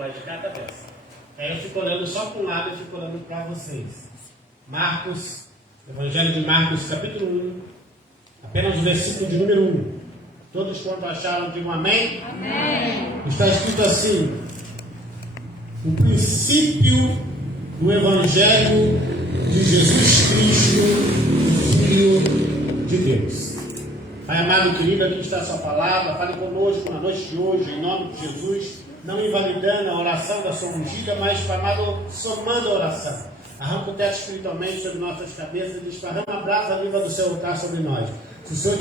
vai de cada vez. Aí eu fico olhando só para um lado e fico olhando para vocês. Marcos, Evangelho de Marcos, capítulo 1, apenas o versículo de número 1. Todos quando acharam, digam amém? Amém. Está escrito assim: o princípio do Evangelho de Jesus Cristo, Filho de Deus. Pai amado, querido, aqui está a sua palavra. Fale conosco na noite de hoje, em nome de Jesus, não invalidando a oração da sua ungida, mas, Pai amado, somando a oração. Arranca o teto espiritualmente sobre nossas cabeças e desparrama a brasa viva do seu altar sobre nós. Se o Senhor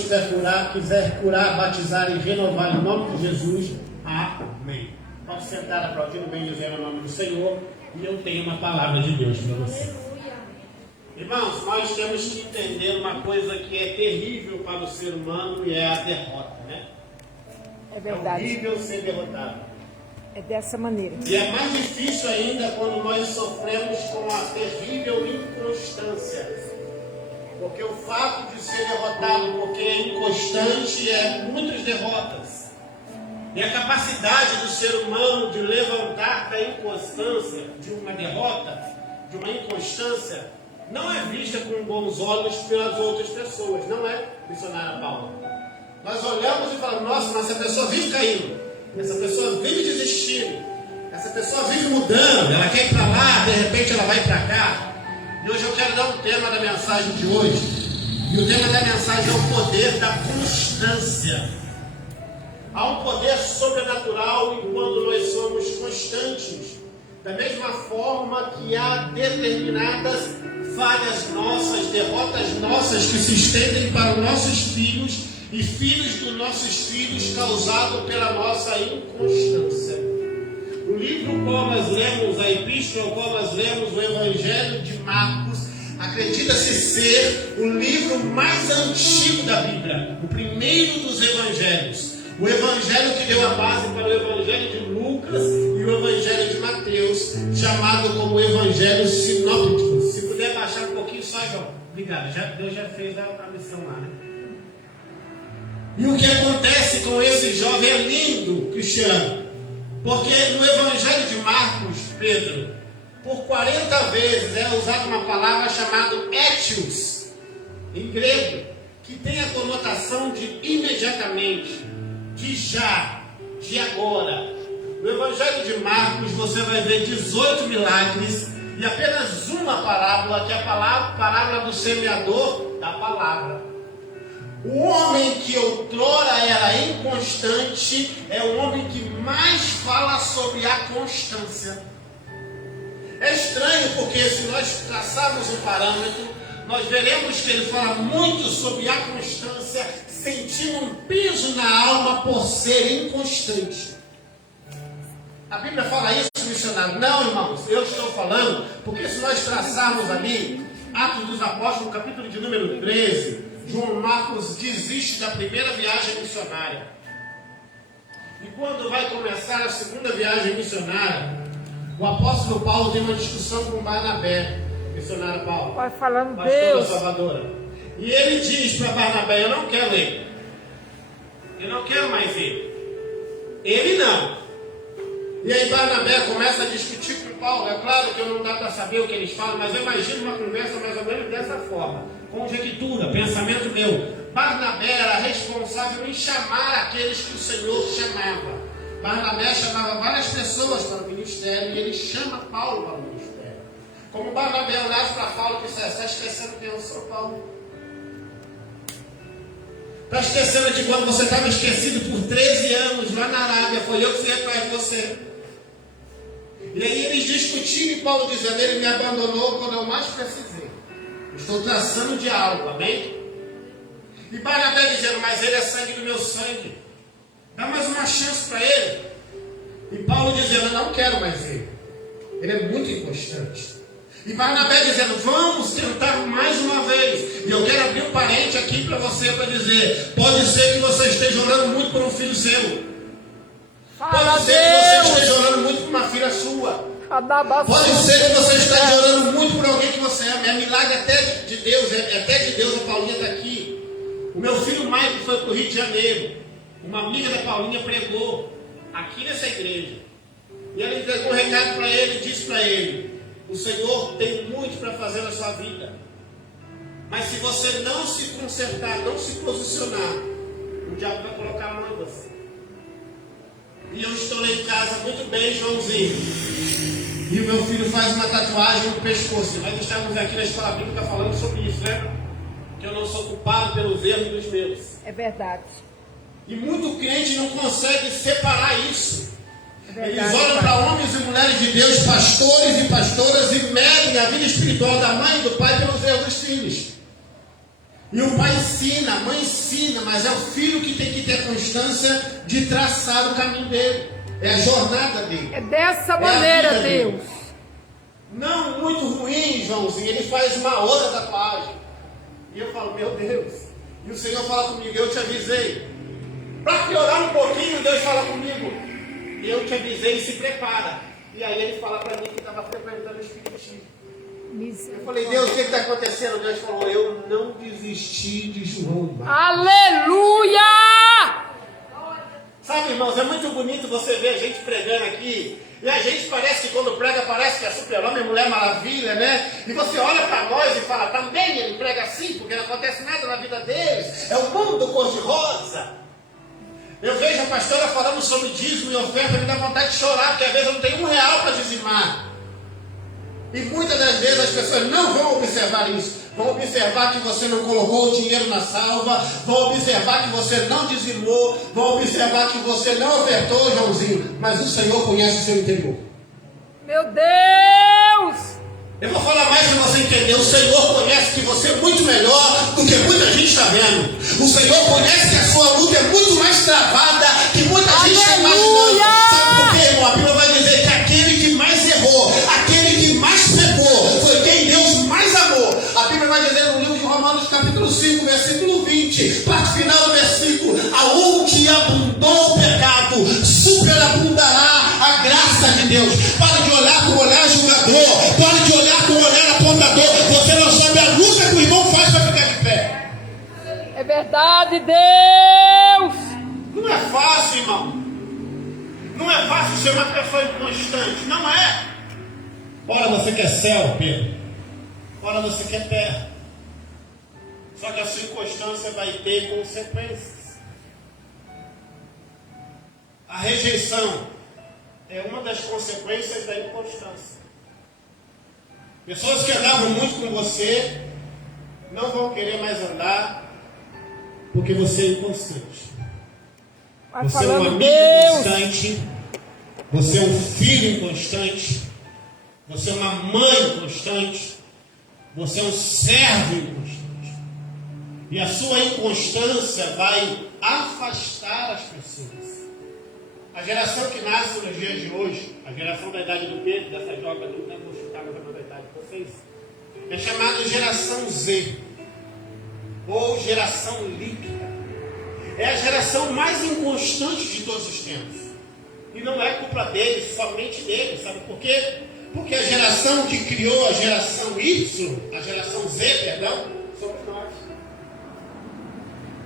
quiser curar, batizar e renovar em nome de Jesus, amém. Pode sentar aplaudindo, bem dizendo o nome do Senhor, e eu tenho uma palavra de Deus para você. Irmãos, nós temos que entender uma coisa que é terrível para o ser humano e é a derrota, né? É verdade. É horrível ser derrotado. É dessa maneira. E é mais difícil ainda quando nós sofremos com a terrível inconstância. Porque o fato de ser derrotado porque é inconstante é muitas derrotas. E a capacidade do ser humano de levantar da inconstância, de uma derrota, de uma inconstância, não é vista com bons olhos pelas outras pessoas. Não é, missionária Paula? Nós olhamos e falamos, nossa, mas essa pessoa vive caindo. Essa pessoa vive desistindo. Essa pessoa vive mudando. Ela quer ir para lá, de repente ela vai para cá. E hoje eu quero dar um tema da mensagem de hoje. E o tema da mensagem é o poder da constância. Há um poder sobrenatural enquanto nós somos constantes. Da mesma forma que há determinadas falhas nossas, derrotas nossas que se estendem para os nossos filhos e filhos dos nossos filhos causado pela nossa inconstância. O livro qual nós lemos, a epístola qual nós lemos, o Evangelho de Marcos, acredita-se ser o livro mais antigo da Bíblia, o primeiro dos evangelhos. O evangelho que deu a base para o Evangelho de Lucas e o Evangelho de Mateus, chamado como Evangelho Sinóptico. Se puder baixar um pouquinho só, João. Obrigado. Deus já fez a missão lá, né? E o que acontece com esse jovem é lindo, Cristiano. Porque no Evangelho de Marcos, Pedro, por 40 vezes é usada uma palavra chamada etios, em grego, que tem a conotação de imediatamente, de já, de agora. No Evangelho de Marcos você vai ver 18 milagres e apenas uma parábola, que é a parábola do semeador da palavra. O homem que outrora era inconstante é o homem que mais fala sobre a constância. É estranho porque se nós traçarmos um parâmetro, nós veremos que ele fala muito sobre a constância, sentindo um peso na alma por ser inconstante. A Bíblia fala isso, missionário? Não, irmãos, eu estou falando, porque se nós traçarmos ali, Atos dos Apóstolos, capítulo de número 13, João Marcos desiste da primeira viagem missionária. E quando vai começar a segunda viagem missionária, o apóstolo Paulo tem uma discussão com Barnabé, missionário Paulo, vai falando pastor Deus. da Salvadora. E ele diz para Barnabé, eu não quero ir. Eu não quero mais ir. Ele não. E aí Barnabé começa a discutir com Paulo. É claro que não dá para saber o que eles falam, mas eu imagino uma conversa mais ou menos dessa forma. Conjectura, pensamento meu. Barnabé era responsável em chamar aqueles que o Senhor chamava. Barnabé chamava várias pessoas para o ministério e ele chama Paulo para o ministério. Como Barnabé olhasse para Paulo e dissesse, está esquecendo quem eu sou, Paulo? Está esquecendo de quando você estava esquecido por 13 anos lá na Arábia, foi eu que fui atrás de você. E aí eles discutiram e Paulo dizendo, ele me abandonou quando eu mais precisei. Estou traçando de algo, amém? E Barnabé dizendo, mas ele é sangue do meu sangue. Dá mais uma chance para ele. E Paulo dizendo, eu não quero mais ele. Ele é muito inconstante. E Barnabé dizendo, vamos tentar mais uma vez. E eu quero abrir um parente aqui para você, para dizer, pode ser que você esteja orando muito por um filho seu. Pode ser que você esteja orando muito por uma filha sua. Pode ser que você esteja orando muito por alguém que você ama. É milagre até de Deus, até de Deus. A Paulinha está aqui. O meu filho Mike foi para o Rio de Janeiro. Uma amiga da Paulinha pregou aqui nessa igreja. E ela entregou um recado para ele e disse para ele: o Senhor tem muito para fazer na sua vida, mas se você não se consertar, não se posicionar, o diabo vai colocar a mão em você. E eu estou lá em casa muito bem, Joãozinho, e o meu filho faz uma tatuagem no pescoço. Nós estávamos aqui na escola bíblica falando sobre isso, lembra? Que eu não sou culpado pelos erros dos meus. É verdade. E muito crente não consegue separar isso. Verdade, eles olham para homens e mulheres de Deus, pastores e pastoras, e medem a vida espiritual da mãe e do pai pelos erros dos filhos. E o pai ensina, a mãe ensina, mas é o filho que tem que ter a constância de traçar o caminho dele. É a jornada dele. É dessa maneira, Deus. Não muito ruim, Joãozinho. Ele faz uma outra tatuagem. E eu falo, meu Deus. E o Senhor fala comigo, eu te avisei. Para piorar um pouquinho, Deus fala comigo, eu te avisei e se prepara. E aí ele fala para mim que estava frequentando o Espiritismo. Eu falei, Deus, o que está acontecendo? Deus falou, eu não desisti de João. Aleluia! Sabe, irmãos, é muito bonito você ver a gente pregando aqui. E a gente parece que quando prega, parece que é super-homem, Mulher Maravilha, né? E você olha para nós e fala, também ele prega assim, porque não acontece nada na vida deles. É o mundo cor-de-rosa. Eu vejo a pastora falando sobre dízimo e oferta, me dá vontade de chorar, porque às vezes eu não tenho R$1 para dizimar. E muitas das vezes as pessoas não vão observar isso. Vão observar que você não colocou o dinheiro na salva, vão observar que você não dizimou, vão observar que você não ofertou, Joãozinho, mas o Senhor conhece o seu interior. Meu Deus! Eu vou falar mais para você entender. O Senhor conhece que você é muito melhor do que muita gente está vendo. O Senhor conhece que a sua luta é muito mais travada que muita gente está imaginando. Sabe por quê, irmão? A Bíblia vai dizer que aquele que mais errou, aquele que mais pecou, foi quem Deus mais amou. A Bíblia vai dizer no livro de Romanos, capítulo 5, versículo 20, parte final do versículo: aonde abundou o pecado, superabundará a graça de Deus. Para de olhar com o olhar julgador, para de olhar com o olhar apontador. Você não sabe a luta que o irmão faz para ficar de pé. É verdade, Deus! Não é fácil, irmão. Não é fácil ser uma pessoa inconstante. Não é. Ora você quer céu, Pedro. Ora você quer terra. Só que a sua inconstância vai ter consequências. A rejeição é uma das consequências da inconstância. Pessoas que andavam muito com você não vão querer mais andar porque você é inconstante. Você é um amigo inconstante, você é um filho inconstante, você é uma mãe inconstante, você é um servo inconstante. E a sua inconstância vai afastar as pessoas. A geração que nasce nos dias de hoje, a geração da idade do Pedro, dessa jovem ali, não vou chutar mais a idade de vocês, é chamada geração Z, ou geração líquida. É a geração mais inconstante de todos os tempos. E não é culpa deles, somente deles. Sabe por quê? Porque a geração que criou a geração Y, a geração Z, perdão, somos nós.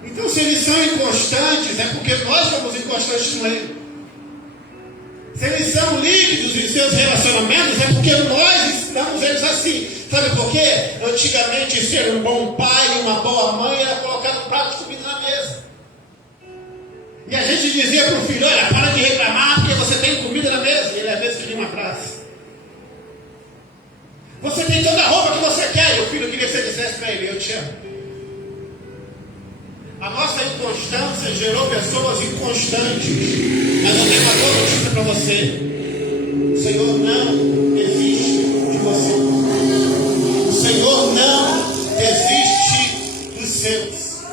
Então, se eles são inconstantes, é porque nós somos inconstantes com eles. Se eles são líquidos em seus relacionamentos, é porque nós ensinamos eles assim. Sabe por quê? Antigamente, ser um bom pai e uma boa mãe era colocar um prato de comida na mesa. E a gente dizia para o filho, olha, para de reclamar porque você tem comida na mesa. E ele às vezes queria uma frase. Você tem toda a roupa que você quer. E o filho queria que você dissesse para ele, eu te amo. A nossa inconstância gerou pessoas inconstantes. Mas eu tenho uma boa notícia para você. O Senhor não desiste de você. O Senhor não desiste dos seus.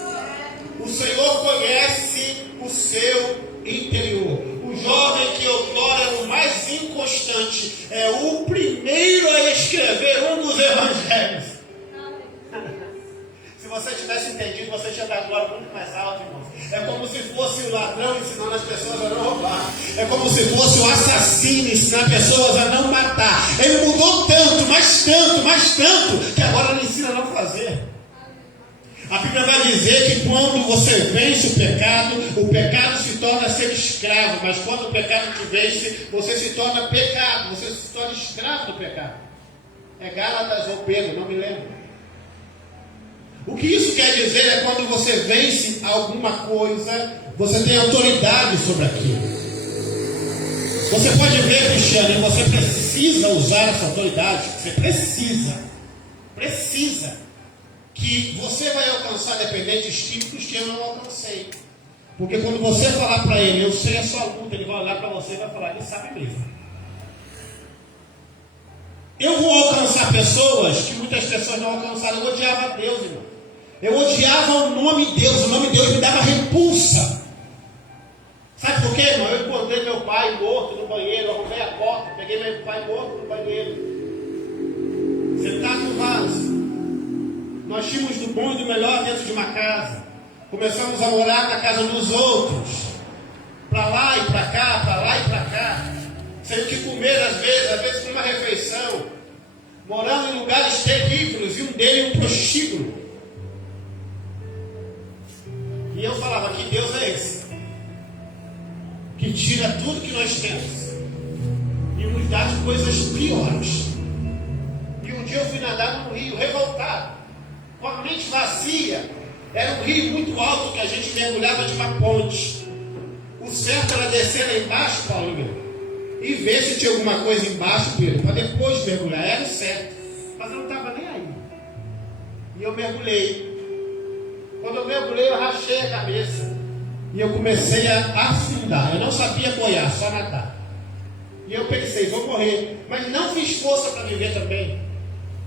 O Senhor conhece o seu interior. O jovem que outrora era o mais inconstante é o primeiro a escrever um dos evangelhos. Se você tivesse entendido, você tinha dado glória muito mais alto, irmãos. É como se fosse o ladrão ensinando as pessoas a não roubar. É como se fosse o assassino ensinando pessoas a não matar. Ele mudou tanto, mas tanto, que agora ele ensina a não fazer. A Bíblia vai dizer que quando você vence o pecado se torna ser escravo, mas quando o pecado te vence, você se torna pecado, você se torna escravo do pecado. É Gálatas ou Pedro, não me lembro. O que isso quer dizer é quando você vence alguma coisa, você tem autoridade sobre aquilo. Você pode ver, Cristiano, e você precisa usar essa autoridade, você precisa, que você vai alcançar dependentes típicos que eu não alcancei. Porque quando você falar para ele, eu sei a sua luta, ele vai olhar para você e vai falar, ele sabe mesmo. Eu vou alcançar pessoas que muitas pessoas não alcançaram. Eu odiava Deus, irmão. Eu odiava o nome de Deus me dava repulsa. Sabe por quê, irmão? Eu encontrei meu pai morto no banheiro, arrumei a porta, peguei meu pai morto no banheiro, sentado no vaso. Nós tínhamos do bom e do melhor dentro de uma casa. Começamos a morar na casa dos outros, para lá e para cá, para lá e para cá, sem o que comer às vezes com uma refeição, morando em lugares terríveis, e um deles um prostíbulo. E eu falava, que Deus é esse? Que tira tudo que nós temos e nos dá de coisas piores. E um dia eu fui nadar num rio, revoltado, com a mente vazia. Era um rio muito alto que a gente mergulhava de uma ponte. O certo era descer lá embaixo, Paulo, e ver se tinha alguma coisa embaixo, Pedro, para depois mergulhar. Era o certo, mas eu não estava nem aí. E eu mergulhei. Quando eu mergulhei, eu rachei a cabeça. E eu comecei a afundar. Eu não sabia boiar, só nadar. E eu pensei, vou morrer. Mas não fiz força para viver também.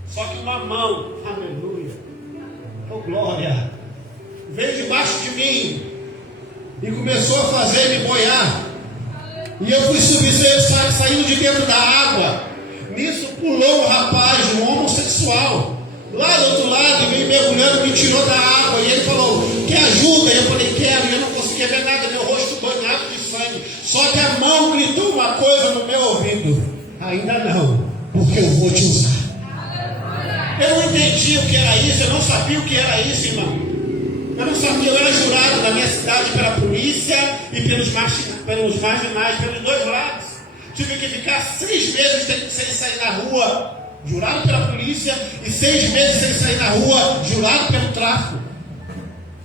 Só que uma mão, aleluia, oh glória, veio debaixo de mim e começou a fazer me boiar. E eu fui subir, saindo de dentro da água. Nisso pulou um rapaz, um homossexual, lá do outro lado, veio mergulhando, me tirou da água. E ele falou, quer ajuda? E eu falei, quero. E eu não conseguia ver nada, meu rosto banhado de sangue. Só que a mão gritou uma coisa no meu ouvido: ainda não, porque eu vou te usar. Eu não entendi o que era isso, eu não sabia o que era isso, irmão. Eu não sabia, eu era jurado na minha cidade pela polícia e pelos marginais, pelos dois lados. Tive que ficar 6 meses sem sair na rua, jurado pela polícia, e 6 meses sem sair na rua, jurado pelo tráfico.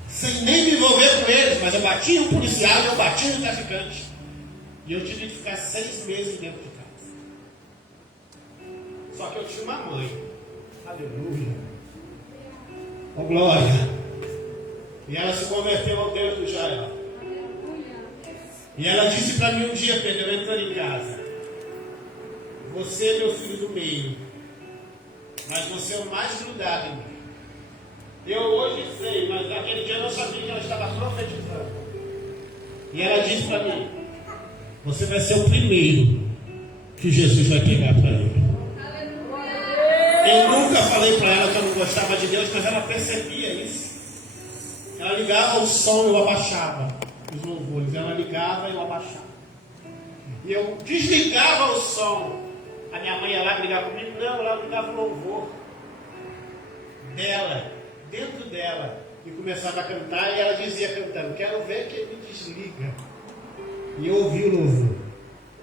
Sem nem me envolver com eles, mas eu bati no policial e eu bati no traficante. E eu tive que ficar 6 meses dentro de casa. Só que eu tinha uma mãe. Aleluia. Oh glória. E ela se converteu ao Deus do Israel. E ela disse para mim um dia, Pedro, eu entrando em casa: você é meu filho do meio, mas você é o mais grudado em mim. Eu hoje sei, mas naquele dia eu não sabia que ela estava profetizando. E ela disse para mim: você vai ser o primeiro que Jesus vai pegar para ele. Eu nunca falei para ela que eu não gostava de Deus, mas ela percebia isso. Ela ligava o som e eu abaixava os louvores. Ela ligava e eu abaixava. E eu desligava o som. A minha mãe ia lá brigar comigo. Não, ela ligava o louvor dela, dentro dela. E começava a cantar. E ela dizia cantando: quero ver quem me desliga. E eu ouvi o louvor.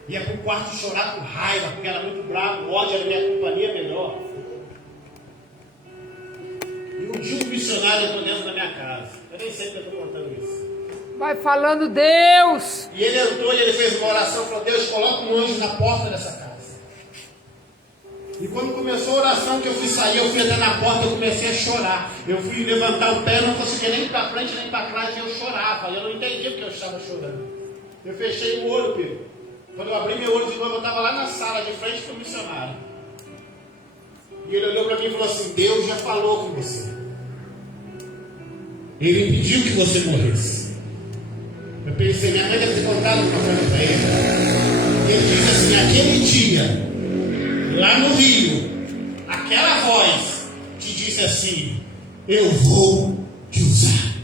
Ia para o quarto chorar com raiva, porque era muito bravo. O ódio era minha companhia melhor. E um dia um missionário entrou dentro da minha casa. Eu nem sei porque eu estou contando isso. Vai falando, Deus. E ele entrou e ele fez uma oração, falou: Deus, coloca um anjo na porta dessa casa. E quando começou a oração, que eu fui sair, eu fui até na porta, eu comecei a chorar. Eu fui levantar o pé, não conseguia nem para frente nem para trás, e eu chorava. Eu não entendia porque eu estava chorando. Eu fechei o olho, Pedro. Quando eu abri meu olho de novo, eu estava lá na sala, de frente para o missionário. E ele olhou para mim e falou assim: Deus já falou com você. Ele impediu que você morresse. Eu pensei, minha mãe deve ter contado um problema para ele. Ele disse assim: aquele dia, lá no Rio, aquela voz te disse assim: eu vou te usar.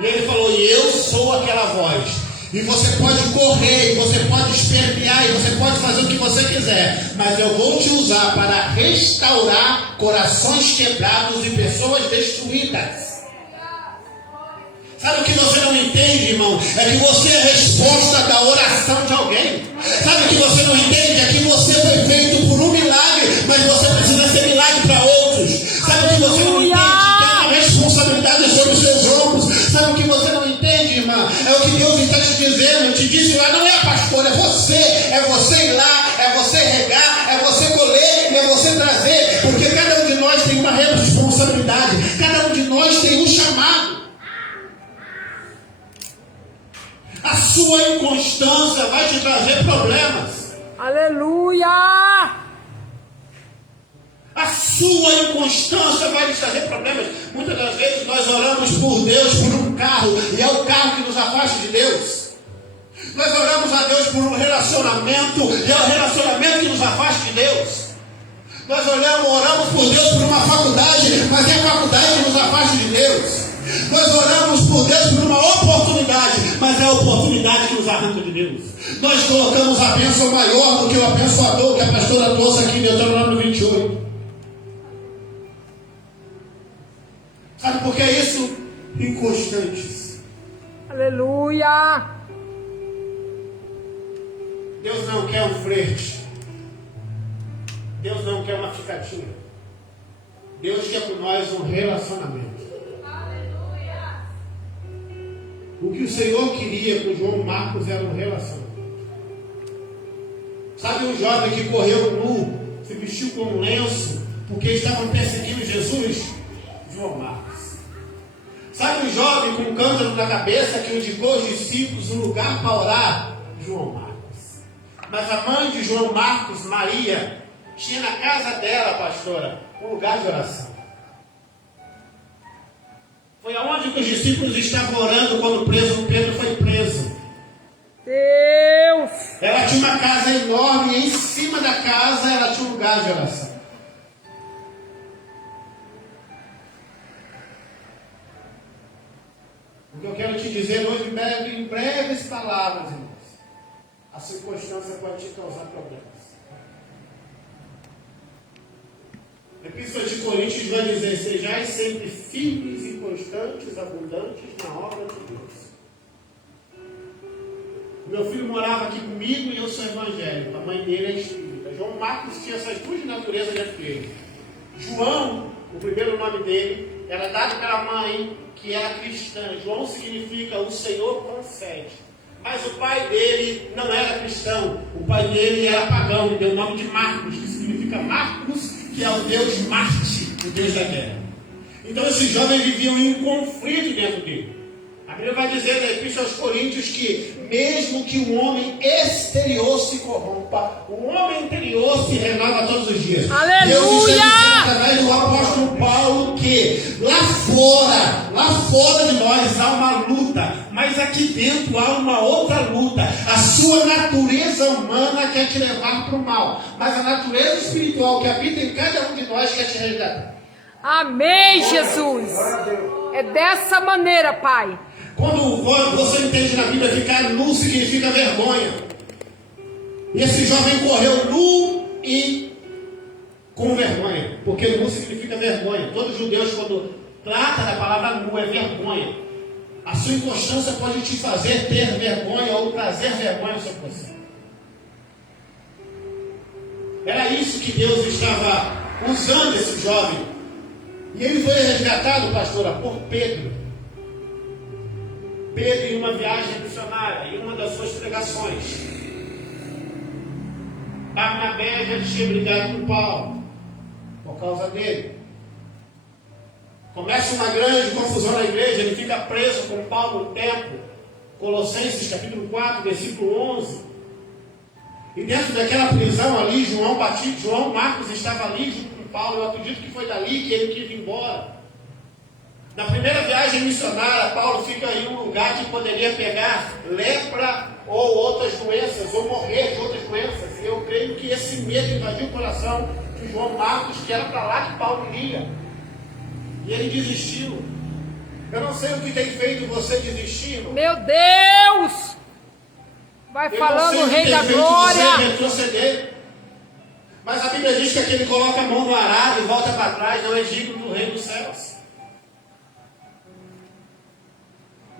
E ele falou: e eu sou aquela voz. E você pode correr, e você pode espernear, e você pode fazer o que você quiser, mas eu vou te usar para restaurar corações quebrados e pessoas destruídas. Sabe o que você não entende, irmão? É que você é a resposta da oração de alguém. Sabe o que você não entende? É que você foi feito por um milagre, mas você precisa ser milagre para outros. Sabe o que você não entende? Que é uma responsabilidade sobre os seus ombros. Sabe o que você não entende, irmã? É o que Deus está te dizendo. Eu te disse lá, não é a pastora, é você. É você ir lá, é você regar, é você colher, é você trazer. Porque cada um de nós tem uma responsabilidade. Cada um de nós tem um chamado. A sua inconstância vai te trazer problemas. Aleluia! A sua inconstância vai te trazer problemas. Muitas das vezes nós oramos por Deus por um carro, e é o carro que nos afasta de Deus. Nós oramos a Deus por um relacionamento, e é o relacionamento que nos afasta de Deus. Nós oramos por Deus por uma faculdade, mas é a faculdade que nos afasta de Deus. Nós oramos por Deus por uma oportunidade, mas é a oportunidade que nos arranca de Deus. Nós colocamos a bênção maior do que o abençoador que a pastora trouxe aqui em Deuteronômio 28. Sabe por que é isso? Inconstantes. Aleluia! Deus não quer um flerte. Deus não quer uma ficatinha. Deus quer com nós um relacionamento. O que o Senhor queria com João Marcos era um relacionamento. Sabe um jovem que correu nu, se vestiu com um lenço, porque estavam perseguindo Jesus? João Marcos. Sabe um jovem com um cântaro na cabeça que indicou os discípulos um lugar para orar? João Marcos. Mas a mãe de João Marcos, Maria, tinha na casa dela, pastora, um lugar de oração. Foi aonde que os discípulos estavam orando quando Pedro foi preso. Deus! Ela tinha uma casa enorme e em cima da casa ela tinha um lugar de oração. O que eu quero te dizer hoje, em breves palavras, irmãos, a circunstância pode te causar problemas. A Epístola de Coríntios vai dizer: sejais sempre firmes e constantes, abundantes na obra de Deus. Meu filho morava aqui comigo e eu sou evangélico. A mãe dele é espírita. João Marcos tinha essas duas naturezas dentro dele. João, o primeiro nome dele, era dado pela mãe, que era cristã. João significa o Senhor concede. Mas o pai dele não era cristão. O pai dele era pagão e deu o nome de Marcos, que significa Marcos, que é o Deus Marte, o Deus da guerra. Então esses jovens viviam em um conflito dentro dele. A Bíblia vai dizer na Epístola aos Coríntios que mesmo que o homem exterior se corrompa, o homem interior se renova todos os dias. Aleluia! Deus está dizendo através do apóstolo Paulo que lá fora de nós há uma luta, mas aqui dentro há uma outra luta. A sua natureza humana quer te levar para o mal, mas a natureza espiritual que habita em cada um de nós quer te resgatar. Amém, Jesus! É dessa maneira, Pai. Quando você entende na Bíblia, ficar nu significa vergonha. E esse jovem correu nu e com vergonha, porque nu significa vergonha. Todos os judeus, quando trata da palavra nu, é vergonha. A sua inconstância pode te fazer ter vergonha ou trazer vergonha sobre você. Era isso que Deus estava usando esse jovem. E ele foi resgatado, pastora, por Pedro. Pedro, em uma viagem missionária, em uma das suas pregações, Barnabé já tinha brigado com Paulo por causa dele. Começa uma grande confusão na igreja, ele fica preso com Paulo no templo. Colossenses capítulo 4, versículo 11. E dentro daquela prisão ali, João Marcos estava ali junto com Paulo. Eu acredito que foi dali que ele quis ir embora. Na primeira viagem missionária, Paulo fica em um lugar que poderia pegar lepra ou outras doenças, ou morrer de outras doenças. E eu creio que esse medo invadiu o coração de João Marcos, que era para lá que Paulo iria. E ele desistiu. Eu não sei o que tem feito você desistir. Meu Deus! Vai falando o Rei da Glória. Você retroceder. Mas a Bíblia diz que aquele coloca a mão no arado e volta para trás não é digno do Reino dos Céus.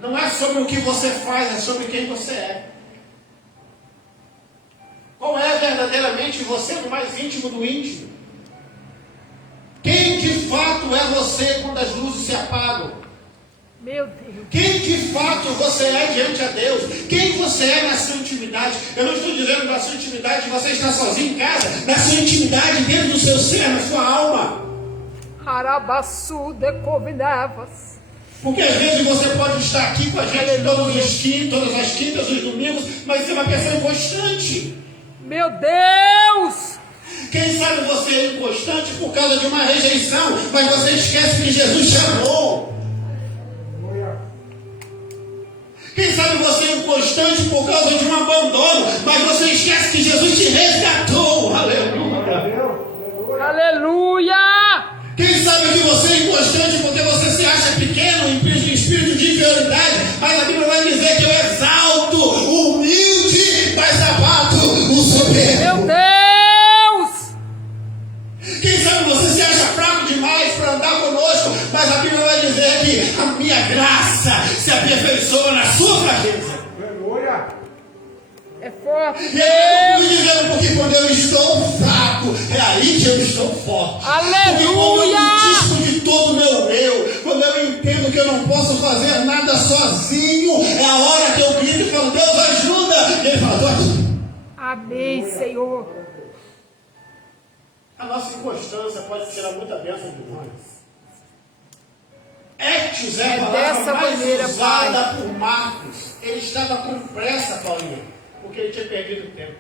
Não é sobre o que você faz, é sobre quem você é. Qual é verdadeiramente você no mais íntimo do íntimo? Quem de fato é você quando as luzes se apagam? Meu Deus. Quem de fato você é diante a Deus? Quem você é na sua intimidade? Eu não estou dizendo na sua intimidade você está sozinho em casa, na sua intimidade dentro do seu ser, na sua alma. Harabaçu de Covinevas. Porque às vezes você pode estar aqui com a gente todas as quintas, os domingos, mas você é uma pessoa inconstante. Meu Deus! Quem sabe você é inconstante por causa de uma rejeição, mas você esquece que Jesus te amou. Quem sabe você é inconstante por causa de um abandono, mas você esquece que Jesus te resgatou. Aleluia! Aleluia! Quem sabe que você é inconstante porque você se acha pequeno em espírito de inferioridade, mas a Bíblia vai dizer que eu exalto o humilde, mas abato o soberbo. Meu Deus! Quem sabe você se acha fraco demais para andar conosco, mas a Bíblia vai dizer que a minha graça se aperfeiçoa na sua fraqueza. É forte. E aí eu estou dizendo porque quando eu estou fraco, é aí que eu estou forte. Aleluia! Porque quando eu disco de todo o meu eu, quando eu entendo que eu não posso fazer nada sozinho, é a hora que eu grito e falo, Deus ajuda! E ele fala, Deus. Amém, Senhor. A nossa inconstância pode tirar muita bênção de nós. Ectios é a dessa palavra mais maneira, usada Pai. por Marcos. Ele estava com pressa, Paulinho, porque ele tinha perdido tempo.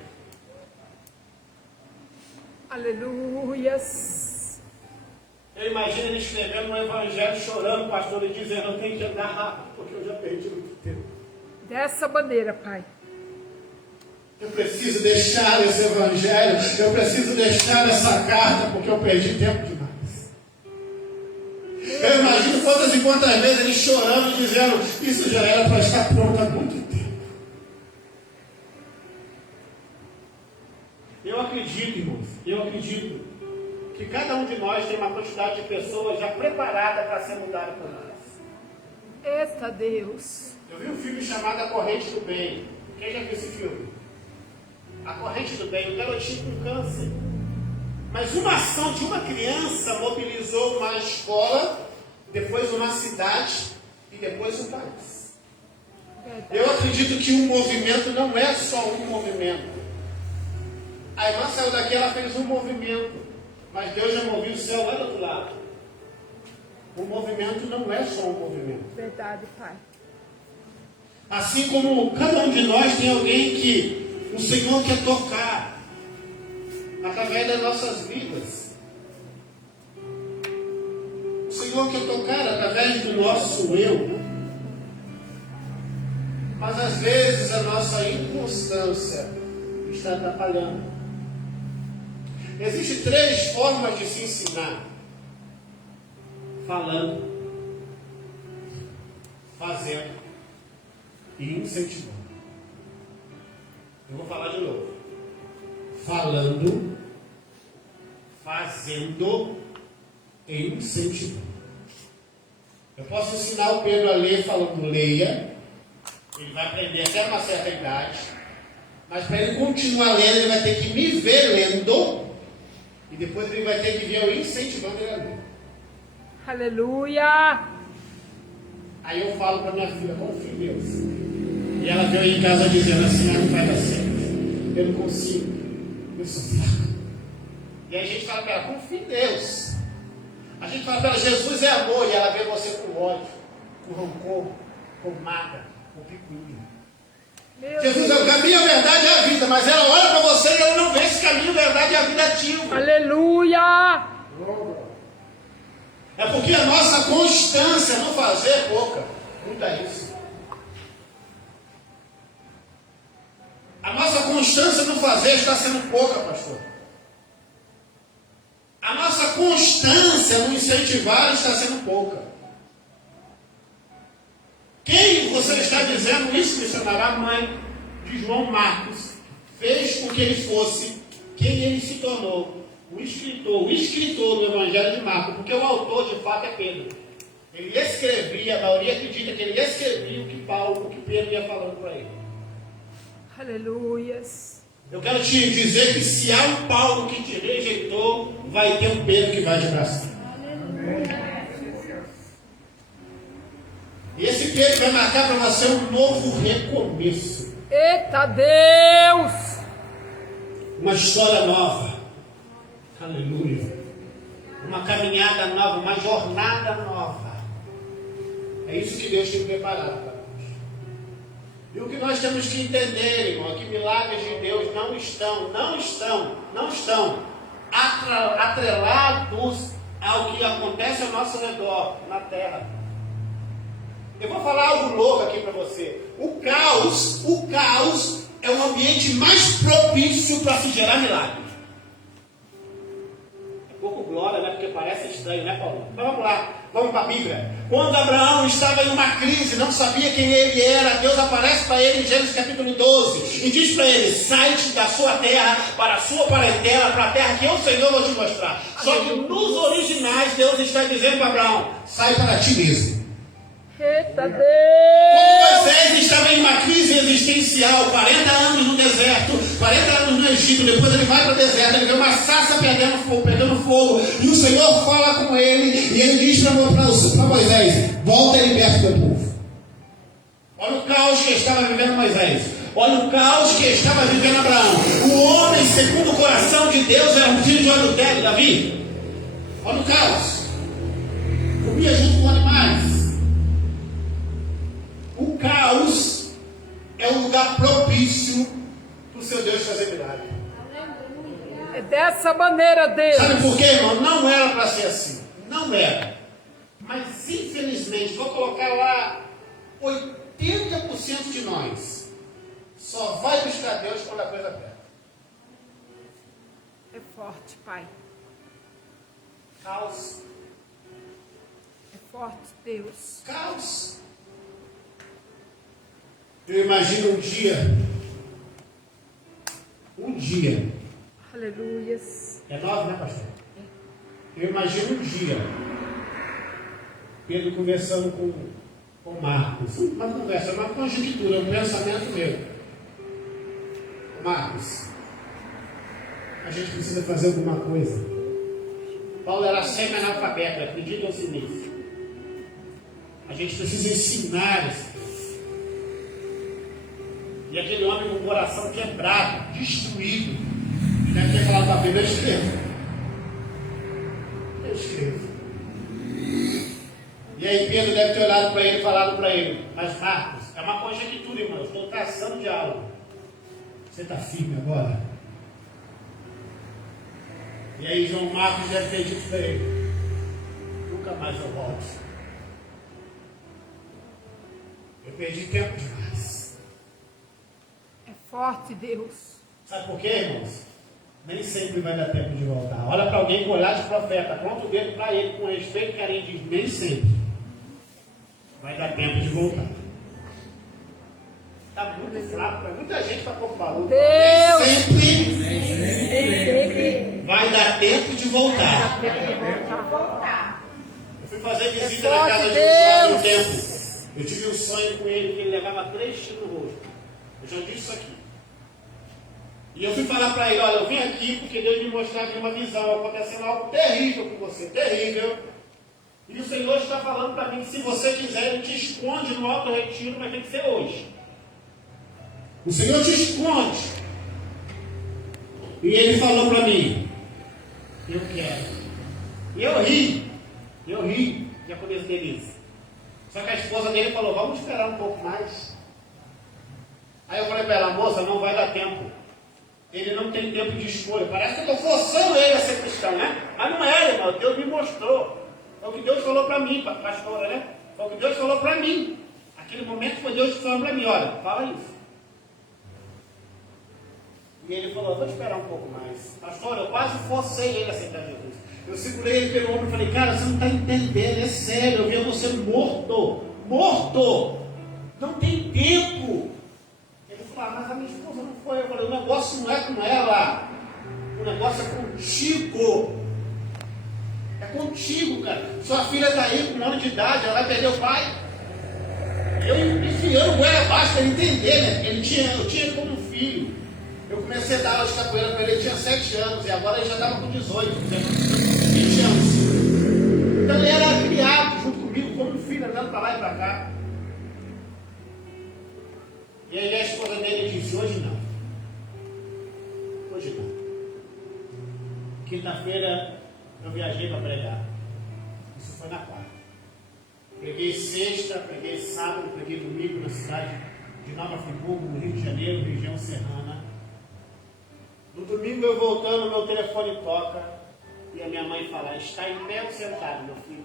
Aleluias. Eu imagino ele escrevendo um evangelho, chorando, pastor, e dizendo, eu tenho que andar rápido, porque eu já perdi muito tempo. Dessa maneira, Pai. Eu preciso deixar esse evangelho, eu preciso deixar essa carta, porque eu perdi tempo demais. Eu imagino quantas e quantas vezes ele chorando, dizendo, isso já era para estar pronto há muito tempo. Eu acredito, irmãos, que cada um de nós tem uma quantidade de pessoas já preparada para ser mudada por nós. Eita Deus. Eu vi um filme chamado A Corrente do Bem. Quem já viu esse filme? A Corrente do Bem. O garotinho com câncer. Mas uma ação de uma criança mobilizou uma escola, depois uma cidade e depois um país. Eu acredito que um movimento não é só um movimento. A irmã saiu daqui, ela fez um movimento, mas Deus já moveu o céu lá do outro lado. O movimento não é só um movimento. Verdade, Pai. Assim como cada um de nós tem alguém que o Senhor quer tocar através das nossas vidas. O Senhor quer tocar através do nosso eu. Mas às vezes a nossa inconstância está atrapalhando. Existem 3 formas de se ensinar: falando, fazendo e incentivando. Eu vou falar de novo. Falando, fazendo e incentivando. Eu posso ensinar o Pedro a ler falando leia. Ele vai aprender até uma certa idade. Mas para ele continuar lendo, ele vai ter que me ver lendo. E depois ele vai ter que ver eu incentivando ele a ler. Aleluia. Aí eu falo para minha filha, confia em Deus. E ela veio aí em casa dizendo assim, não vai dar certo. Eu não consigo. Eu sou fraco. E aí a gente fala para ela, confia em Deus. A gente fala para ela, Jesus é amor. E ela vê você com ódio, com rancor, com mágoa, com picuinha. Jesus é o caminho, a verdade e a vida. Mas ela olha para você e ela não vê esse caminho, a verdade e a vida ativo. Aleluia. É porque a nossa constância no fazer é pouca. Muda isso. A nossa constância no fazer está sendo pouca, pastor. A nossa constância no incentivar está sendo pouca. Quem você está dizendo isso, missionário? A mãe de João Marcos fez com que ele fosse quem ele se tornou. O escritor do Evangelho de Marcos, porque o autor de fato é Pedro. Ele escrevia, a maioria acredita que ele escrevia o que Pedro ia falando para ele. Aleluias. Eu quero te dizer que se há um Paulo que te rejeitou, vai ter um Pedro que vai te abraçar. E esse Pedro vai marcar para você um novo recomeço. Eita Deus! Uma história nova. Aleluia. Uma caminhada nova, uma jornada nova. É isso que Deus tem preparado para nós. E o que nós temos que entender, irmão, é que milagres de Deus não estão atrelados ao que acontece ao nosso redor, na terra. Eu vou falar algo louco aqui para você. O caos é o ambiente mais propício para se gerar milagres. É pouco glória, né? Porque parece estranho, né, Paulo? Então vamos lá, vamos para a Bíblia. Quando Abraão estava em uma crise, não sabia quem ele era, Deus aparece para ele em Gênesis capítulo 12 e diz para ele: sai-te da sua terra para a sua parentela, para a terra que eu, Senhor, vou te mostrar. Só que nos originais Deus está dizendo para Abraão: sai para ti mesmo. Eita Deus! Quando Moisés estava em uma crise existencial, 40 anos no deserto, 40 anos no Egito, depois ele vai para o deserto, ele vê uma sarça pegando fogo, e o Senhor fala com ele, e ele diz para Moisés: volta e liberta o teu povo. Olha o caos que estava vivendo Moisés, olha o caos que estava vivendo Abraão. O homem segundo o coração de Deus era um filho de adultério, Davi. Olha o caos, comia junto com animais. O caos é um lugar propício para o seu Deus fazer milagre. É dessa maneira, Deus. Sabe por quê, irmão? Não era para ser assim. Não era. Mas infelizmente, vou colocar lá, 80% de nós só vai buscar Deus quando a coisa aperta. É forte, Pai. Caos. É forte, Deus. Caos. Eu imagino um dia, Aleluias. é 9, né, pastor? Eu imagino um dia, Pedro conversando com Marcos, uma conversa, uma conjectura, um pensamento meu. Marcos, a gente precisa fazer alguma coisa. Paulo era semi-analfabeto, acreditam-se nisso. A gente precisa ensinar isso. E aquele homem com o coração quebrado, destruído, ele deve ter falado para Pedro: eu escrevo. Eu escrevo. E aí Pedro deve ter olhado para ele e falado para ele: mas Marcos, é uma conjectura, irmão, eu estou traçando de algo. Você está firme agora? E aí João Marcos deve ter dito para ele: nunca mais eu volto. Eu perdi tempo demais. Forte, Deus. Sabe por quê, irmãos? Nem sempre vai dar tempo de voltar. Olha para alguém com olhar de profeta, aponta o dedo para ele com respeito e carinho, diz: nem sempre vai dar tempo de voltar. Está muito fraco, muita gente está pouco valor. Deus! Nem sempre vai dar tempo de voltar. Eu fui fazer visita na casa de um jovem um tempo. Eu tive um sonho com ele que ele levava 3 tiros no rosto. Eu já disse isso aqui. E eu fui falar para ele: olha, eu vim aqui porque Deus me mostrava uma visão, acontecendo algo terrível com você, terrível. E o Senhor está falando para mim que se você quiser, Ele te esconde no alto retiro, mas tem que ser hoje. O Senhor te esconde. E Ele falou para mim: eu quero. E eu ri, já conheço Denise. Só que a esposa dele falou: vamos esperar um pouco mais. Aí eu falei para ela: moça, não vai dar tempo. Ele não tem tempo de escolha. Parece que eu estou forçando ele a ser cristão, né? Mas não é, irmão. Deus me mostrou. Foi o que Deus falou para mim, pastora, né? Foi o que Deus falou para mim. Aquele momento foi Deus falando para mim: olha, fala isso. E ele falou: vou esperar um pouco mais. Pastor, eu quase forcei ele a aceitar Jesus. Eu segurei ele pelo ombro e falei: cara, você não está entendendo, é sério. Eu vi você morto. Não tem tempo. Ele falou: mas a minha esposa não foi. Eu falei: o negócio não é com ela, o negócio é contigo. É contigo, cara. Sua filha está aí com 1 ano de idade, ela vai perder o pai. Eu enfiando o goela abaixo para ele entender, né? Eu tinha ele como um filho. Eu comecei a dar aula de capoeira para ele, ele tinha 7 anos, e agora ele já estava com 18, 20 anos. Então ele era criado junto comigo como um filho, andando para lá e para cá. E aí a esposa dele disse, hoje não. Hoje não. Quinta-feira eu viajei para pregar. Isso foi na quarta. Preguei sexta, preguei sábado, preguei domingo na cidade de Nova Friburgo, no Rio de Janeiro, região serrana. No domingo eu voltando, meu telefone toca e a minha mãe fala, está em pé ou sentado, meu filho?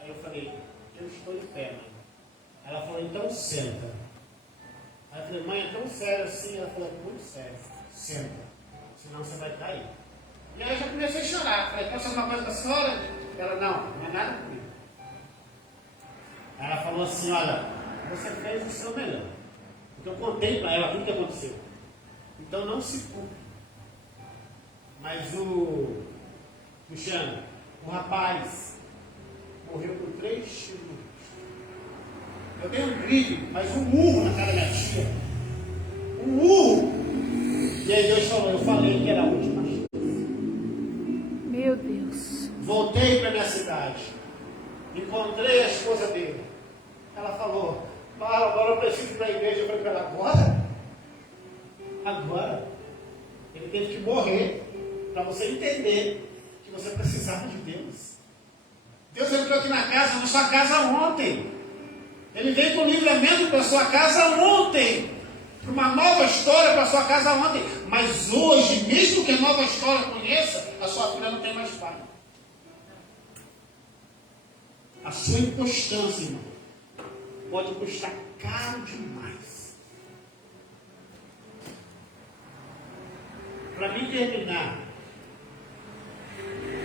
Aí eu falei, eu estou em pé, mãe. Ela falou, então senta. Aí eu falei, mãe, é tão sério assim? Ela falou, muito sério. Senta, senão você vai cair. E aí eu já comecei a chorar. Falei, posso fazer uma coisa com a senhora? Ela, não é nada comigo. Ela falou assim, olha, você fez o seu melhor. Porque eu contei para ela tudo o que aconteceu. Então não se culpe. Mas o rapaz, morreu com 3 tiros no rosto. Eu dei um grito, mas um murro na cara da minha tia. Um murro. E aí Deus falou, eu falei que era a última chance. Meu Deus. Voltei para minha cidade. Encontrei a esposa dele. Ela falou, Paulo, agora eu preciso ir para a igreja. Eu falei para ela, agora? Agora? Ele teve que morrer para você entender que você precisava de Deus. Deus entrou aqui na sua casa ontem. Ele veio com livramento para a sua casa ontem. Para uma nova história para a sua casa ontem. Mas hoje, mesmo que a nova história conheça, a sua filha não tem mais pai. A sua inconstância, irmão, pode custar caro demais. Para mim terminar,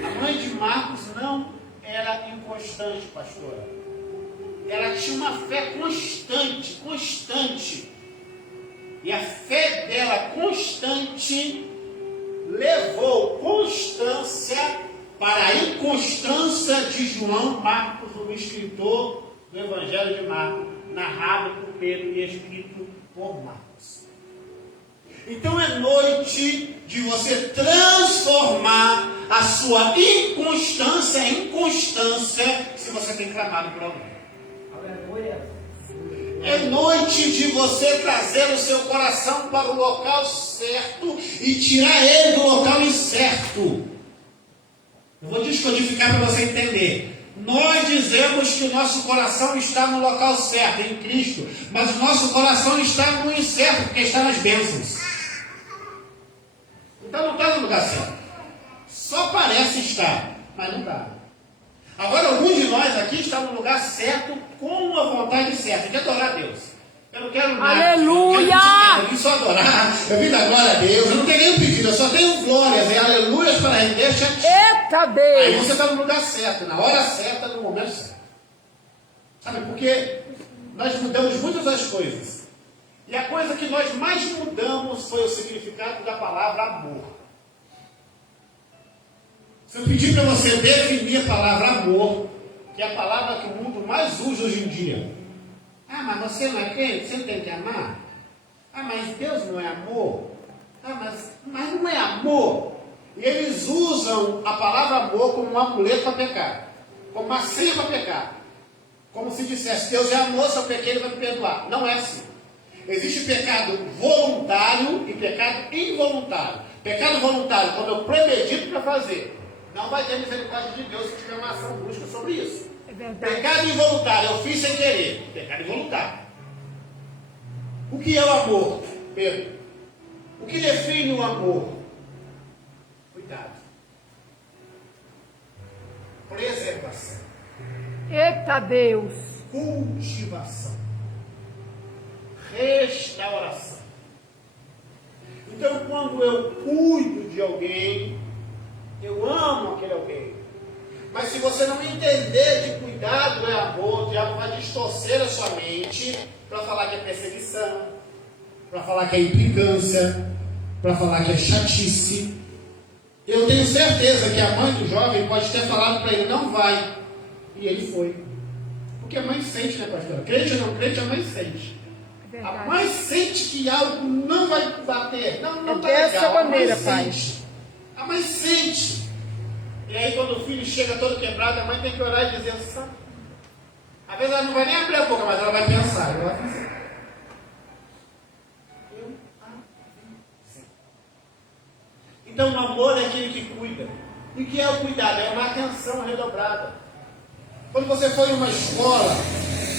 a mãe de Marcos não era inconstante, pastora. Ela tinha uma fé constante. E a fé dela constante levou constância para a inconstância de João Marcos, o escritor do Evangelho de Marcos, narrado por Pedro e escrito por Marcos. Então é noite de você transformar a sua inconstância em constância, se você tem clamado por alguém. É noite de você trazer o seu coração para o local certo e tirar ele do local incerto. Eu vou descodificar para você entender. Nós dizemos que o nosso coração está no local certo, em Cristo, mas o nosso coração está no incerto, porque está nas bênçãos. Então não está no lugar certo. Só parece estar, mas não está. Agora, alguns de nós aqui estão no lugar certo, com a vontade certa, de adorar a Deus. Eu não quero nada. Aleluia! Eu vim só adorar, eu vim dar glória a Deus. Eu não tenho nenhum pedido, eu só tenho glórias e aleluias para render. Eita Deus! Aí você está no lugar certo, na hora certa, no momento certo. Sabe, porque nós mudamos muitas das coisas. E a coisa que nós mais mudamos foi o significado da palavra amor. Se eu pedir para você definir a palavra amor, que é a palavra que o mundo mais usa hoje em dia. Ah, mas você não é crente, você não tem que amar? Ah, mas Deus não é amor? Ah, mas não é amor. E eles usam a palavra amor como um amuleto para pecar, como uma senha para pecar. Como se dissesse, Deus é amor, se eu pequei, Ele vai me perdoar. Não é assim. Existe pecado voluntário e pecado involuntário. Pecado voluntário, quando eu premedito para fazer, não vai ter misericórdia de Deus se tiver uma ação brusca sobre isso. É verdade. Pecado involuntário, eu fiz sem querer. Pecado involuntário. O que é o amor, Pedro? O que define o amor? Cuidado. Preservação. Eita Deus! Cultivação. Restauração. Então, quando eu cuido de alguém, eu amo aquele alguém. Mas se você não entender de cuidado é amor, o diabo vai distorcer a sua mente para falar que é perseguição, para falar que é implicância, para falar que é chatice. Eu tenho certeza que a mãe do jovem pode ter falado para ele, não vai. E ele foi. Porque a mãe sente, né, pastora? Crente ou não crente, a mãe sente. A mãe sente que algo não vai bater. Não tá legal. Dessa maneira, pai. A mãe sente. E aí quando o filho chega todo quebrado, a mãe tem que orar e dizer, sabe? Às vezes ela não vai nem abrir a boca, mas ela vai pensar. Ela vai pensar. Então o amor é aquele que cuida. E o que é o cuidado? É uma atenção redobrada. Quando você for em uma escola,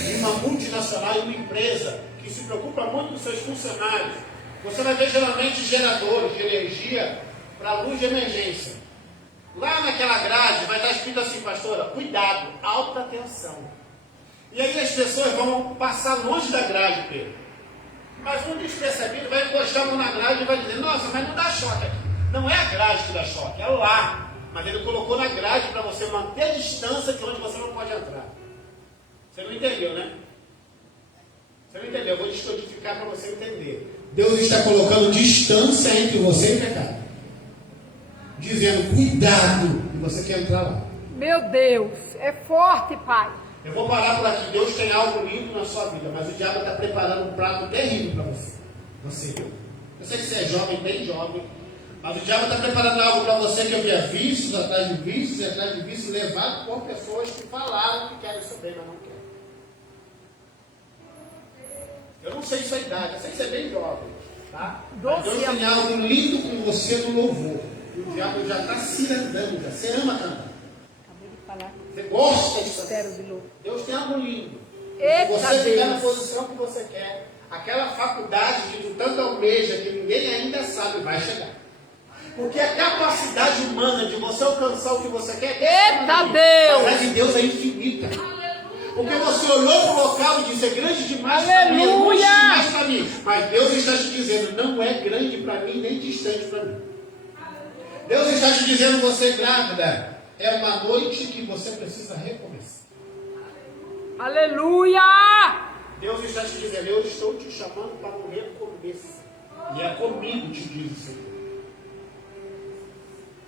em uma multinacional, em uma empresa que se preocupa muito dos seus funcionários, você vai ver geralmente geradores de energia para luz de emergência. Lá naquela grade vai estar escrito assim, pastora, cuidado, alta tensão. E aí as pessoas vão passar longe da grade, Pedro. Mas um despercebido vai encostar a mão na grade e vai dizer, nossa, mas não dá choque aqui. Não é a grade que dá choque, é lá. Mas ele colocou na grade para você manter a distância de onde você não pode entrar. Você não entendeu, né? Você não entendeu, eu vou descodificar para você entender. Deus está colocando distância entre você e o pecado. Dizendo, cuidado, e você quer entrar lá. Meu Deus, é forte, pai. Eu vou parar por aqui. Deus tem algo lindo na sua vida, mas o diabo está preparando um prato terrível para você. Eu sei que você é jovem, bem jovem, mas o diabo está preparando algo para você que eu via vícios atrás de vícios e atrás de vícios, levado por pessoas que falaram que querem saber, mas não querem. Eu não sei sua idade, eu sei que você é bem jovem, tá? Mas Deus tem algo lindo com você no louvor. E o diabo já está se andando, você ama cantar. Você gosta de cantar. Deus tem algo lindo. Se você ficar na posição que você quer, aquela faculdade que tu tanto almeja, que ninguém ainda sabe, vai chegar. Porque a capacidade humana de você alcançar o que você quer é Deus. Mas a de Deus é infinita. Porque você olhou para o local e disse, é grande demais para mim, é longe demais para mim. Mas Deus está te dizendo, não é grande para mim, nem distante para mim. Deus está te dizendo, você grávida, é uma noite que você precisa recomeçar. Aleluia! Deus está te dizendo, eu estou te chamando para um recomeço. E é comigo, te diz o Senhor.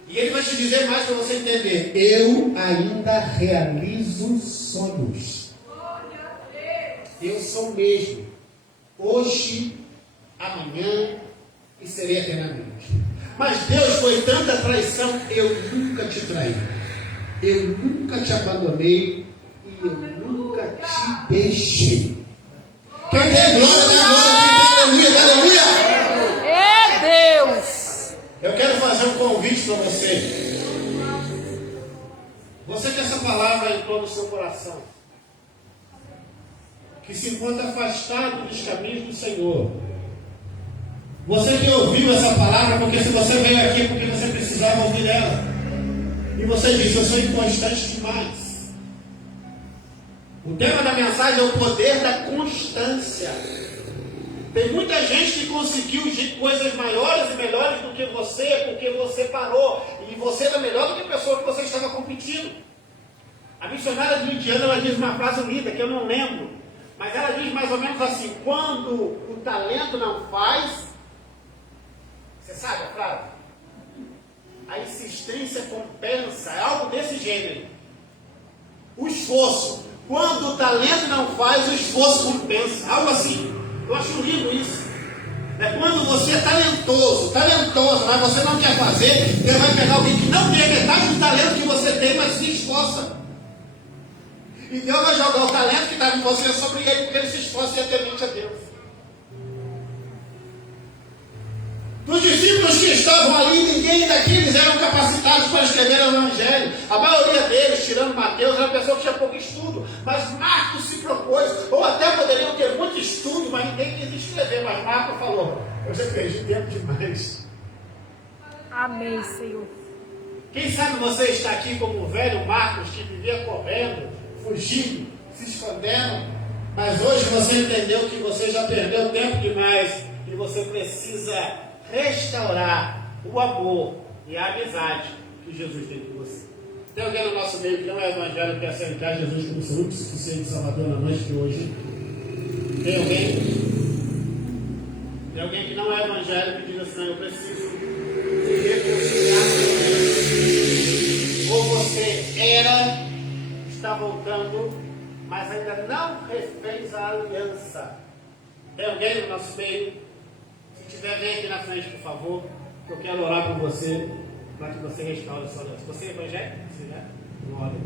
E Ele vai te dizer mais para você entender. Eu ainda realizo sonhos. Eu sou mesmo. Hoje, amanhã e serei eternamente. Mas Deus foi tanta traição, eu nunca te traí. Eu nunca te abandonei e eu nunca te deixei. Quem tem glória, tem glória, quem tem aleluia, aleluia. É Deus. Eu quero fazer um convite para você. Você que essa palavra entrou no seu coração, que se encontra afastado dos caminhos do Senhor. Você que ouviu essa palavra, porque se você veio aqui, porque você precisava ouvir ela. E você disse, eu sou inconstante demais. O tema da mensagem é o poder da constância. Tem muita gente que conseguiu coisas maiores e melhores do que você, porque você parou. E você era melhor do que a pessoa que você estava competindo. A missionária de Indiana, ela diz uma frase linda, que eu não lembro. Mas ela diz mais ou menos assim, quando o talento não faz... Você sabe a frase? A insistência compensa, é algo desse gênero. O esforço. Quando o talento não faz, o esforço compensa. Algo assim. Eu acho lindo isso. É quando você é talentoso, mas você não quer fazer, Deus vai pegar alguém que não tem a metade do talento que você tem, mas se esforça. E Deus vai jogar o talento que está em você sobre ele, porque ele se esforça e é temente a Deus. Dos discípulos que estavam ali, ninguém daqueles eram capacitados para escrever o Evangelho. A maioria deles, tirando Mateus, era pessoa que tinha pouco estudo. Mas Marcos se propôs, ou até poderiam ter muito estudo, mas ninguém quis escrever. Mas Marcos falou, eu já perdi tempo demais. Amém, Senhor. Quem sabe você está aqui como o velho Marcos, que vivia correndo, fugindo, se escondendo. Mas hoje você entendeu que você já perdeu tempo demais e você precisa restaurar o amor e a amizade que Jesus tem com você. Tem alguém no nosso meio que não é evangélico, que quer aceitar Jesus como seu único suficiente Salvador na noite de hoje? Tem alguém? Tem alguém que não é evangélico e diz assim, eu preciso me reconciliar com Deus. ainda não refez a aliança. Tem alguém no nosso meio? Se tiver, vem aqui na frente, por favor. Eu quero orar por você, para que você restaure a sua aliança. Você é evangélico? Sim, né? Glória.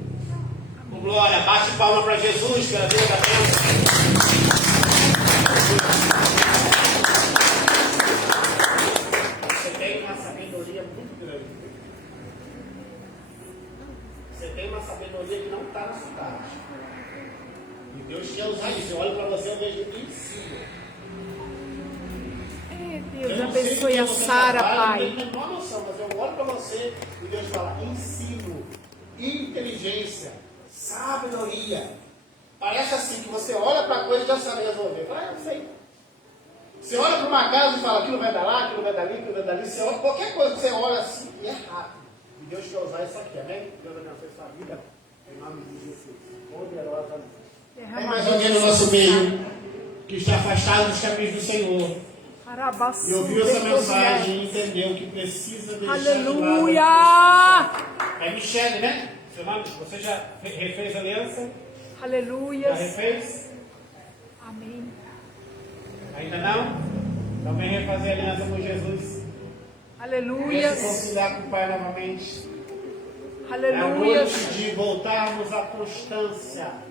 Com glória, bate palma para Jesus, pela vida da bênção. Você tem uma sabedoria muito grande. Você tem uma sabedoria que não está na cidade. E Deus quer usar isso. Eu olho para você e vejo em cima. Deus abençoe a Sara, Pai. Eu não tenho a menor noção, mas eu olho para você e Deus fala: ensino, inteligência, sabedoria. Parece assim que você olha para a coisa e já sabe resolver. Fala, eu sei. Você olha para uma casa e fala: aquilo vai dar lá, aquilo vai dar ali, aquilo vai dar ali. Você olha, qualquer coisa que você olha assim e é rápido. E Deus quer usar isso aqui, amém? Deus abençoe sua vida. Em nome de Jesus. Poderosamente. Tem mais alguém no nosso meio que está afastado dos caminhos do Senhor e ouviu essa mensagem e entendeu que precisa deixar Aleluia! de lado. É Michele, né? Seu nome? Você já refez a aliança? Aleluia! Já refez? Amém. Ainda não? Então vem refazer a aliança com Jesus. Aleluia! Vem se conciliar com o Pai novamente. Aleluia! É a noite de voltarmos à constância.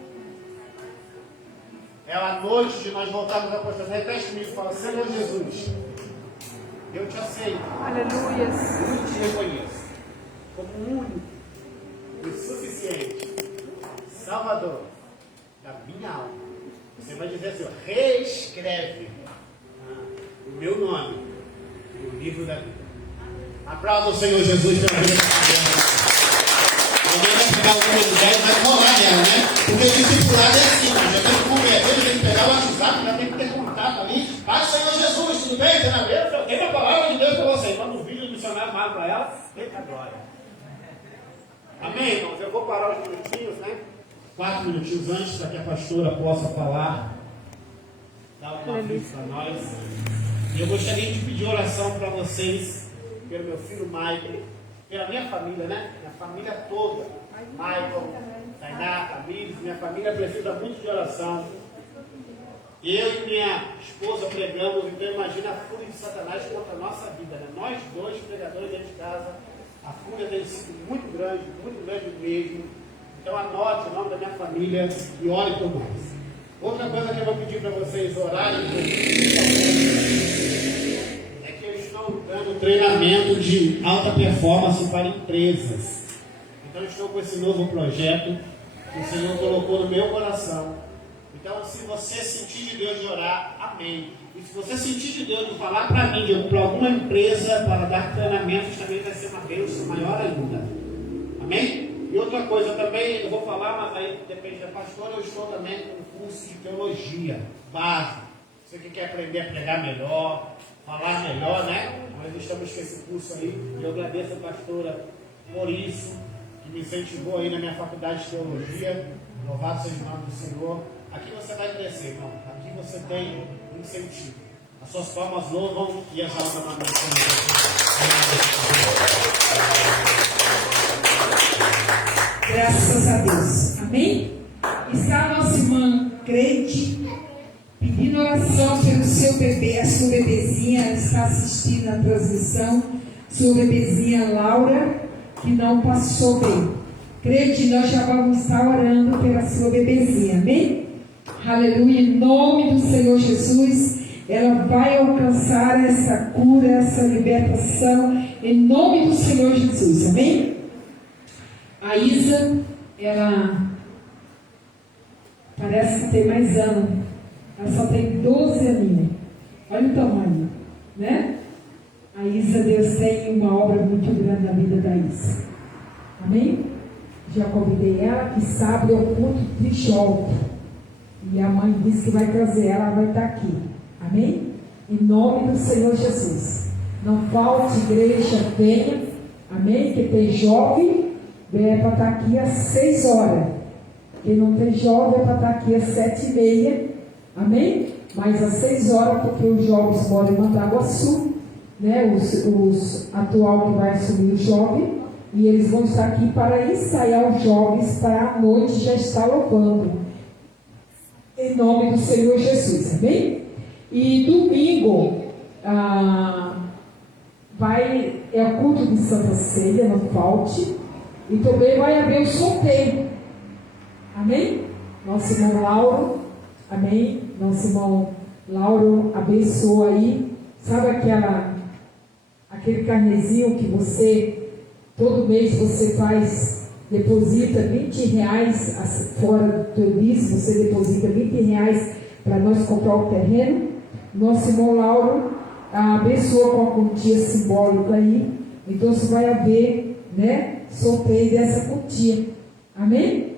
É a noite de nós voltarmos à constância. Repete comigo, fala: Senhor Jesus, eu te aceito. Aleluia! Eu te reconheço como único e suficiente Salvador da minha alma. Você vai dizer assim: reescreve o meu nome no livro da vida. Aplauda o Senhor Jesus pela vida da criança. Alguém vai pegar alguma ideia e vai colar nela, né? Porque o discipulado é assim, já tem que converter, tem que pegar o WhatsApp, já tem que ter contato ali. Pai, Senhor Jesus, tudo bem? Você na mesa? Tem a palavra de Deus para você. Manda um vídeo do missionário mais para ela. Eita glória. Amém, irmãos? Eu vou parar os minutinhos, né? 4 minutinhos antes para que a pastora possa falar. Dá uma vez para nós. E eu gostaria de pedir oração para vocês, pelo meu filho Michael, pela minha família, né? Minha família toda. Michael, Tainá, Camille, minha família precisa muito de oração. Eu e minha esposa pregamos, então imagina a fúria de Satanás contra a nossa vida, né? Nós dois pregadores dentro de casa, a fúria tem sido muito grande mesmo. Então anote o nome da minha família e ore por nós. Outra coisa que eu vou pedir para vocês orarem por é que eu estou dando treinamento de alta performance para empresas. Então eu estou com esse novo projeto que o Senhor colocou no meu coração. Então, se você sentir de Deus de orar, amém. E se você sentir de Deus de falar para mim, para alguma empresa, para dar treinamentos, também vai ser uma bênção maior ainda. Amém? E outra coisa também, eu vou falar, mas aí depende da pastora, eu estou também com um curso de teologia básico. Você que quer aprender a pregar melhor, falar melhor, né? Nós estamos com esse curso aí. E eu agradeço a pastora por isso, que me incentivou aí na minha faculdade de teologia. Louvado seja o nome do Senhor. Aqui você vai crescer, irmão. Aqui você tem incentivo. As suas palmas louvam e exaltam a nome do Senhor. Graças a Deus. Amém? Está a nossa irmã crente pedindo oração pelo seu bebê, a sua bebezinha. Ela está assistindo a transmissão. Sua bebezinha Laura, que não passou bem. Crente, nós já vamos estar orando pela sua bebezinha. Amém? Aleluia, em nome do Senhor Jesus, ela vai alcançar essa cura, essa libertação, em nome do Senhor Jesus, amém? A Isa, ela parece que tem mais ano, ela só tem 12 aninhos, olha o tamanho, né? A Isa, Deus tem uma obra muito grande na vida da Isa, amém? Já convidei ela, que sábado é o culto de jovem. E a mãe disse que vai trazer ela vai estar aqui. Amém? Em nome do Senhor Jesus. Não falte igreja, venha. Amém? Que tem jovem, é para estar aqui às 6 horas. Quem não tem jovem é para estar aqui às 7h30. Amém? Mas às 6 horas, porque os jovens moram em Mandaguaçu, né? Os atual que vai assumir o jovem. E eles vão estar aqui para ensaiar os jovens para a noite já estar louvando. Em nome do Senhor Jesus, amém? E domingo é o culto de Santa Ceia, não falte. E também vai haver o sorteio, amém? Nosso irmão Lauro, amém? Nosso irmão Lauro abençoa aí, sabe aquele carnezinho que você, todo mês você deposita R$20, fora do teu dízimo, você deposita R$20 para nós comprar o terreno. Nosso irmão Lauro abençoa com a quantia simbólica aí, então você vai haver, sorteio dessa quantia, amém?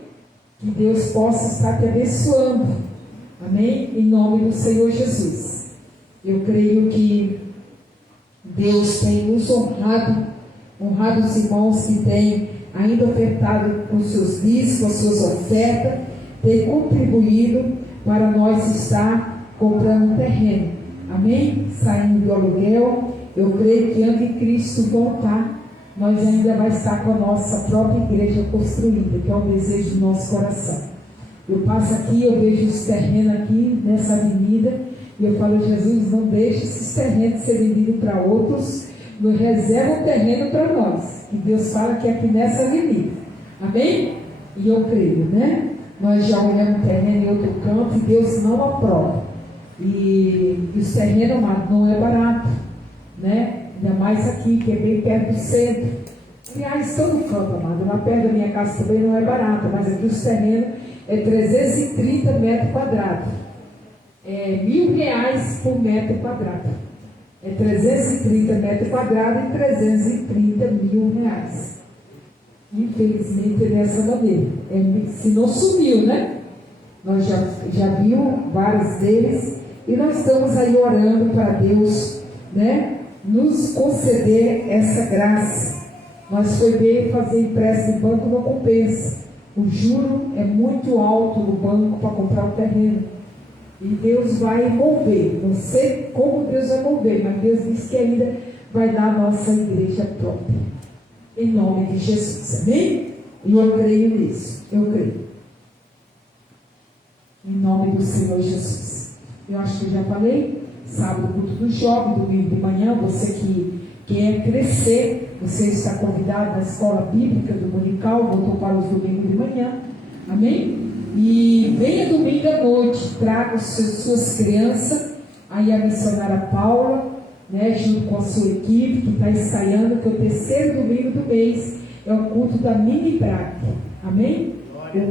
Que Deus possa estar te abençoando, amém? Em nome do Senhor Jesus. Eu creio que Deus tem nos honrado os irmãos que têm ainda ofertado com seus dízimos, com as suas ofertas, tem contribuído para nós estar comprando um terreno, amém? Saindo do aluguel. Eu creio que antes de Cristo voltar, nós ainda vai estar com a nossa própria igreja construída, que é o desejo do nosso coração. Eu passo aqui, eu vejo os terrenos aqui nessa avenida, e eu falo: Jesus, não deixe esses terrenos serem vendidos para outros, nos reserva um terreno para nós, que Deus fala que é aqui nessa avenida, amém? E eu creio, nós já olhamos terreno em outro canto e Deus não aprova, e os terrenos, amado, não é barato, ainda mais aqui, que é bem perto do centro. Aliás, todo canto, amado, na perto da minha casa também não é barato, mas aqui os terrenos é 330 metros quadrados, é R$1.000 por metro quadrado, é 330 metros quadrados e 330 mil reais. Infelizmente é dessa maneira, se não sumiu, nós já vimos vários deles, e nós estamos aí orando para Deus, nos conceder essa graça. Nós foi ver fazer empréstimo em banco, não compensa, o juro é muito alto no banco para comprar o terreno, e Deus vai mover, não sei como Deus vai mover, mas Deus disse que ainda vai dar a nossa igreja própria, em nome de Jesus, amém? E eu creio nisso, eu creio, em nome do Senhor Jesus. Eu acho que eu já falei. Sábado, culto do jovem, domingo de manhã, você que quer crescer, você está convidado na escola bíblica do Dominical, voltou para os domingos de manhã, amém? E venha domingo à noite, traga suas crianças, aí a missionária Paula, junto com a sua equipe, que está ensaiando, que o terceiro domingo do mês é o culto da Mini Braque, amém?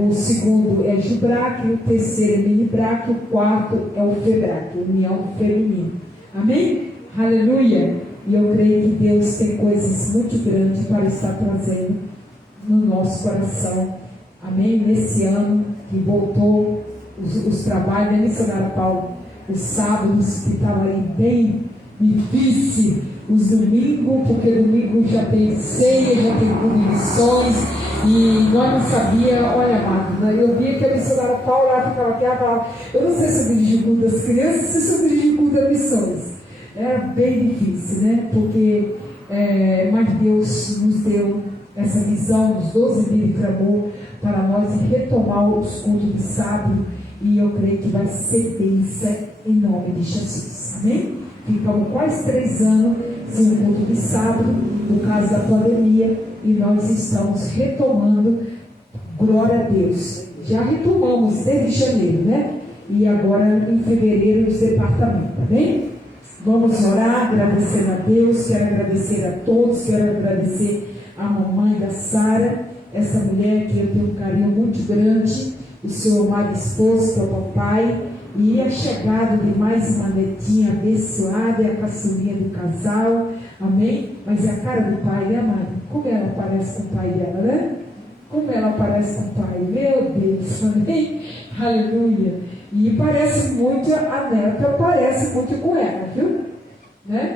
O segundo é Jubraque, o terceiro é Mini Braque, o quarto é o Febraque, União Feminina, amém? Aleluia! E eu creio que Deus tem coisas muito grandes para estar trazendo no nosso coração, amém? Nesse ano que voltou os trabalhos, missionária Paulo, os sábados que estavam aí bem difícil, os domingos, porque domingo já tem ceia, já tem condições, e nós não sabíamos, olha, amado, eu via que a missionária Paulo lá ficava aqui, ela falava: eu não sei se eu dirijo culto das crianças, se eu dirijo culto das missões. Era bem difícil, porque mas Deus nos deu essa visão dos 12 dias de clamor para nós retomar os cultos de sábado, e eu creio que vai ser bênção em nome de Jesus, amém? Ficamos quase 3 anos sem o culto de sábado, por causa da pandemia, e nós estamos retomando, glória a Deus. Já retomamos desde janeiro, e agora em fevereiro os departamentos, amém? Vamos orar, agradecendo a Deus. Quero agradecer a todos, quero agradecer a mamãe da Sara, essa mulher que eu tenho um carinho muito grande, o seu amado esposo, que é o papai, e a chegada de mais uma netinha abençoada, é a caçulinha do casal, amém? Mas é a cara do pai, amado? Como ela parece com o pai dela, Como ela parece com o pai, meu Deus, amém? Aleluia! E parece muito, a neta parece muito com ela, viu?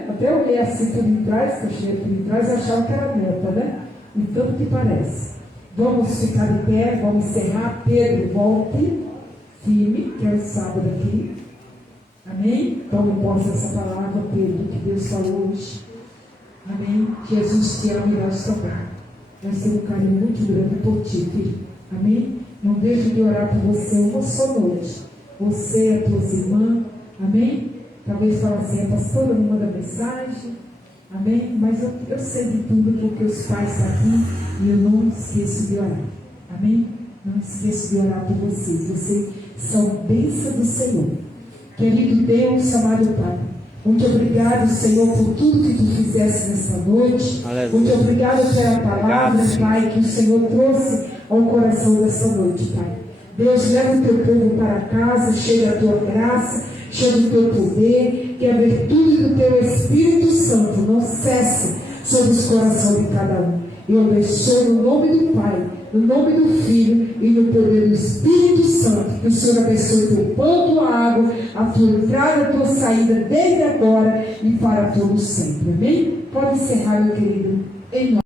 Até eu olhei assim por trás, que eu cheguei por trás e achava que era neta, E tanto que parece. Vamos ficar de pé, vamos encerrar. Pedro, volte firme, que é o sábado aqui. Amém? Tome posse dessa palavra, Pedro, que Deus falou hoje. Amém? Jesus te ama e irá te tocar. Vai ser um carinho muito grande por ti, filho. Amém? Não deixe de orar por você uma só noite. você, a tua irmã, amém? Talvez fale assim, a pastora não manda mensagem, amém? Mas eu sei de tudo porque os pais estão aqui e eu não esqueço de orar, amém? Não esqueço de orar por vocês, vocês são bênção do Senhor. Querido Deus, amado Pai, muito obrigado, Senhor, por tudo que Tu fizeste nesta noite. Aleluia. Muito obrigado pela palavra, Pai, que o Senhor trouxe ao coração desta noite, Pai. Deus, leva o Teu povo para casa, cheio da Tua graça, cheio do Teu poder, que a virtude do Teu Espírito Santo não cesse sobre os corações de cada um. Eu abençoo no nome do Pai, no nome do Filho e no poder do Espírito Santo. Que o Senhor abençoe o teu pão, tua água, a tua entrada, a tua saída, desde agora e para todos sempre. Amém? Pode encerrar, meu querido, em nome